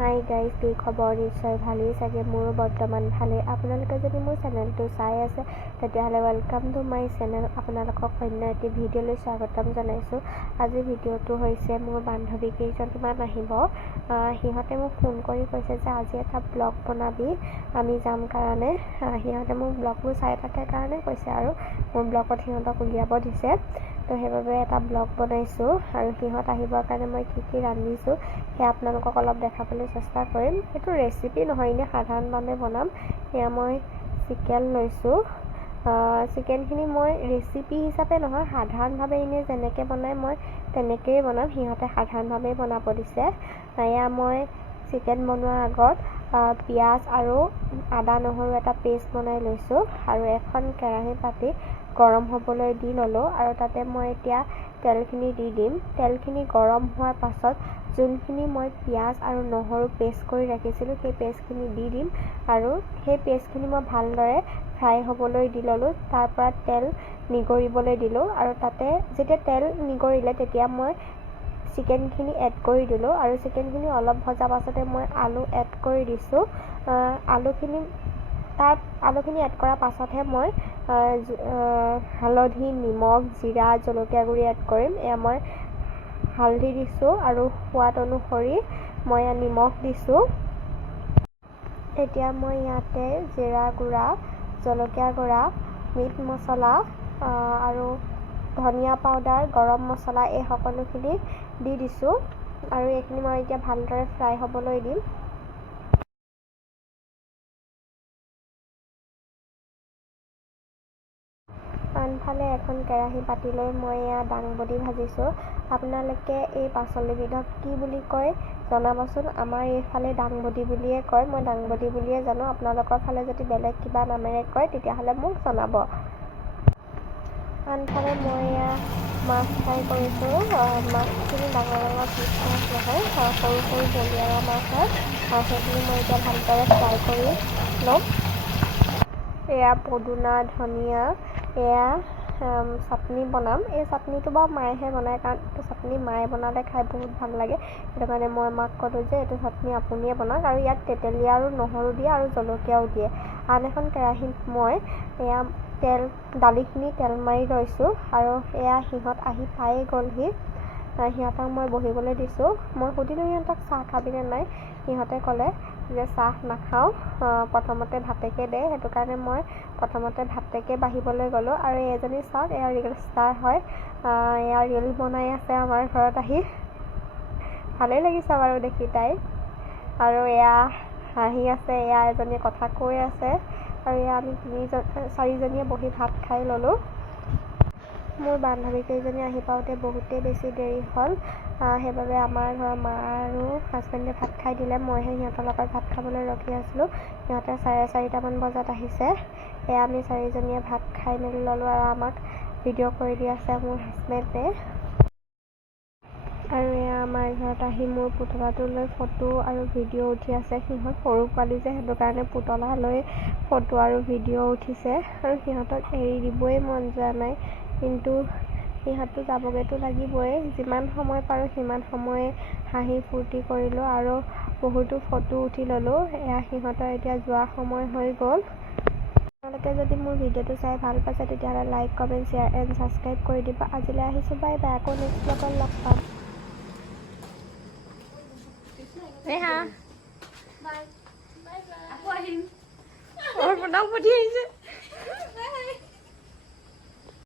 Hi guys, কি খবৰ? নিশ্চয় ভালেই চাগে। মোৰো বৰ্তমান ভালেই। আপোনালোকে যদি মোৰ চেনেলটো চাই আছে তেতিয়াহ'লে ৱেলকাম টু মাই চেনেল। আপোনালোকক অন্য এটি ভিডিঅ'লৈ স্বাগতম জনাইছোঁ। আজিৰ ভিডিঅ'টো হৈছে মোৰ বান্ধৱী কেইজনমান আহিব। সিহঁতে মোক ফোন কৰি কৈছে যে আজি এটা ব্লগ বনাবি, আমি যাম কাৰণে। সিহঁতে মোক ব্লগবোৰ চাই থাকে কাৰণে কৈছে আৰু মোৰ ব্লগত সিহঁতক উলিয়াব দিছে। তো সেইবাবে এটা ব্লগ বনাইছোঁ আৰু সিহঁত আহিবৰ কাৰণে মই কি ৰান্ধিছোঁ সেয়া আপোনালোকক অলপ দেখাবলৈ চেষ্টা কৰিম। এইটো ৰেচিপি নহয়, এনেই সাধাৰণভাৱে বনাম। সেয়া মই চিকেন লৈছোঁ। চিকেনখিনি মই ৰেচিপি হিচাপে নহয়, সাধাৰণভাৱে এনেই যেনেকৈ বনাই মই তেনেকৈয়ে বনাম। সিহঁতে সাধাৰণভাৱেই বনাব দিছে। এয়া মই চিকেন বনোৱাৰ আগত পিঁয়াজ আৰু আদা নহৰু এটা পেষ্ট বনাই লৈছোঁ আৰু এখন কেৰাহী পাতি গৰম হ'বলৈ দি ল'লোঁ আৰু তাতে মই এতিয়া তেলখিনি দি দিম। তেলখিনি গৰম হোৱাৰ পাছত যোনখিনি মই পিঁয়াজ আৰু নহৰু পেষ্ট কৰি ৰাখিছিলোঁ সেই পেষ্টখিনি দি দিম আৰু সেই পেষ্টখিনি মই ভালদৰে ফ্ৰাই হ'বলৈ দি ল'লোঁ। তাৰপৰা তেল নিগৰিবলৈ দিলোঁ আৰু তাতে যেতিয়া তেল নিগৰিলে তেতিয়া মই চিকেনখিনি এড কৰি দিলোঁ আৰু চিকেনখিনি অলপ ভজা পাছতে মই আলু এড কৰি দিছোঁ। আলুখিনি এড কৰাৰ পাছতহে মই হালধি, নিমখ, জিৰা, জলকীয়া গুড়ি এড কৰিম। এয়া মই হালধি দিছোঁ আৰু সোৱাদ অনুসৰি মই নিমখ দিছোঁ। এতিয়া মই ইয়াতে জিৰা গুড়া, জলকীয়া গুড়া, মিট মছলা আৰু ধনিয়া পাউডাৰ, গৰম মছলা এই সকলোখিনি দি দিছোঁ আৰু এইখিনি মই এতিয়া ভালদৰে ফ্ৰাই হ'বলৈ দিম। আনফালে এখন কেৰাহী পাতি লৈ মই এয়া দাংবডি ভাজিছোঁ। আপোনালোকে এই পাচলিবিধক কি বুলি কয় জনাবচোন। আমাৰ এইফালে দাংবডি বুলিয়ে কয়, মই দাংবডি বুলিয়ে জানো। আপোনালোকৰ ফালে যদি বেলেগ কিবা নামেৰে কয় তেতিয়াহ'লে মোক জনাব। আনফালে মই এয়া মাছ ফ্ৰাই কৰিছোঁ। মাছখিনি ডাঙৰ পিচ মাছ নহয়, সৰু সৰু বলিয়ৰা মাছ হয়। সেইখিনি মই এতিয়া ভালদৰে ফ্ৰাই কৰি ল'ম। এয়া পদুনা, ধনিয়া, এয়া চাটনি বনাম। এই চাটনিটো বাৰু মায়েহে বনায়, কাৰণ এইটো চাটনি মায়ে বনালে খাই বহুত ভাল লাগে। সেইটো কাৰণে মই মাক ক'লোঁ যে এইটো চাটনি আপুনিয়ে বনাওক আৰু ইয়াত তেতেলী আৰু নহৰু দিয়ে আৰু জলকীয়াও দিয়ে। আন এখন কেৰাহীত মই এয়া দালিখিনি তেল মাৰি লৈছোঁ আৰু এয়া সিহঁত আহি পায়ে গ'লহি। সিহঁতক মই বহিবলৈ দিছোঁ। মই সুধিলোঁ সিহঁতক চাহ খাবিনে নাই। সিহঁতে ক'লে যে চাহ নাখাওঁ, প্ৰথমতে ভাতেকে দে। সেইটো কাৰণে মই প্ৰথমতে ভাতেকে বাঢ়িবলৈ গ'লোঁ আৰু এজনী চাওক, এয়া ৰিল ষ্টাৰ হয়। এয়া ৰিল বনাই আছে আমাৰ ঘৰত আহি। ভালেই লাগিছে বাৰু দেখি তাই। আৰু এয়া হাঁহি আছে, এয়া এজনীয়ে কথা কৈ আছে আৰু এয়া আমি চাৰিজনীয়ে বহি ভাত খাই ল'লোঁ। মোৰ বান্ধৱী কেইজনী আহি পাওঁতে বহুতেই বেছি দেৰি হ'ল। সেইবাবে আমাৰ ঘৰৰ মা আৰু হাজবেণ্ডে ভাত খাই দিলে। মইহে সিহঁতৰ লগত ভাত খাবলৈ ৰখি আছিলোঁ। সিহঁতে 4:30মান বজাত আহিছে। এয়া আমি চাৰিজনীয়ে ভাত খাই মেলি ল'লোঁ আৰু আমাক ভিডিঅ' কৰি দি আছে মোৰ হাজবেণ্ডে। আৰু এয়া আমাৰ ঘৰত আহি মোৰ পুতলাটো লৈ ফটো আৰু ভিডিঅ' উঠি আছে। সিহঁত সৰু পোৱালি যে, সেইটো কাৰণে পুতলা লৈ ফটো আৰু ভিডিঅ' উঠিছে আৰু সিহঁতক এৰি দিবই মন যোৱা নাই, কিন্তু সিহঁতটো যাবগৈতো লাগিবই। যিমান সময় পাৰোঁ সিমান সময়ে হাঁহি ফূৰ্তি কৰিলোঁ আৰু বহুতো ফটো উঠি ল'লোঁ। এয়া সিহঁতৰ এতিয়া যোৱা সময় হৈ গ'ল। আপোনালোকে যদি মোৰ ভিডিঅ'টো চাই ভাল পাইছে তেতিয়াহ'লে like, comment, share and subscribe কৰি দিব। আজিলৈ আহিছোঁ, বাই বাই। আকৌ নেক্সট ব্লগত লগ পাম। Bye bye. আকৌ আহিম।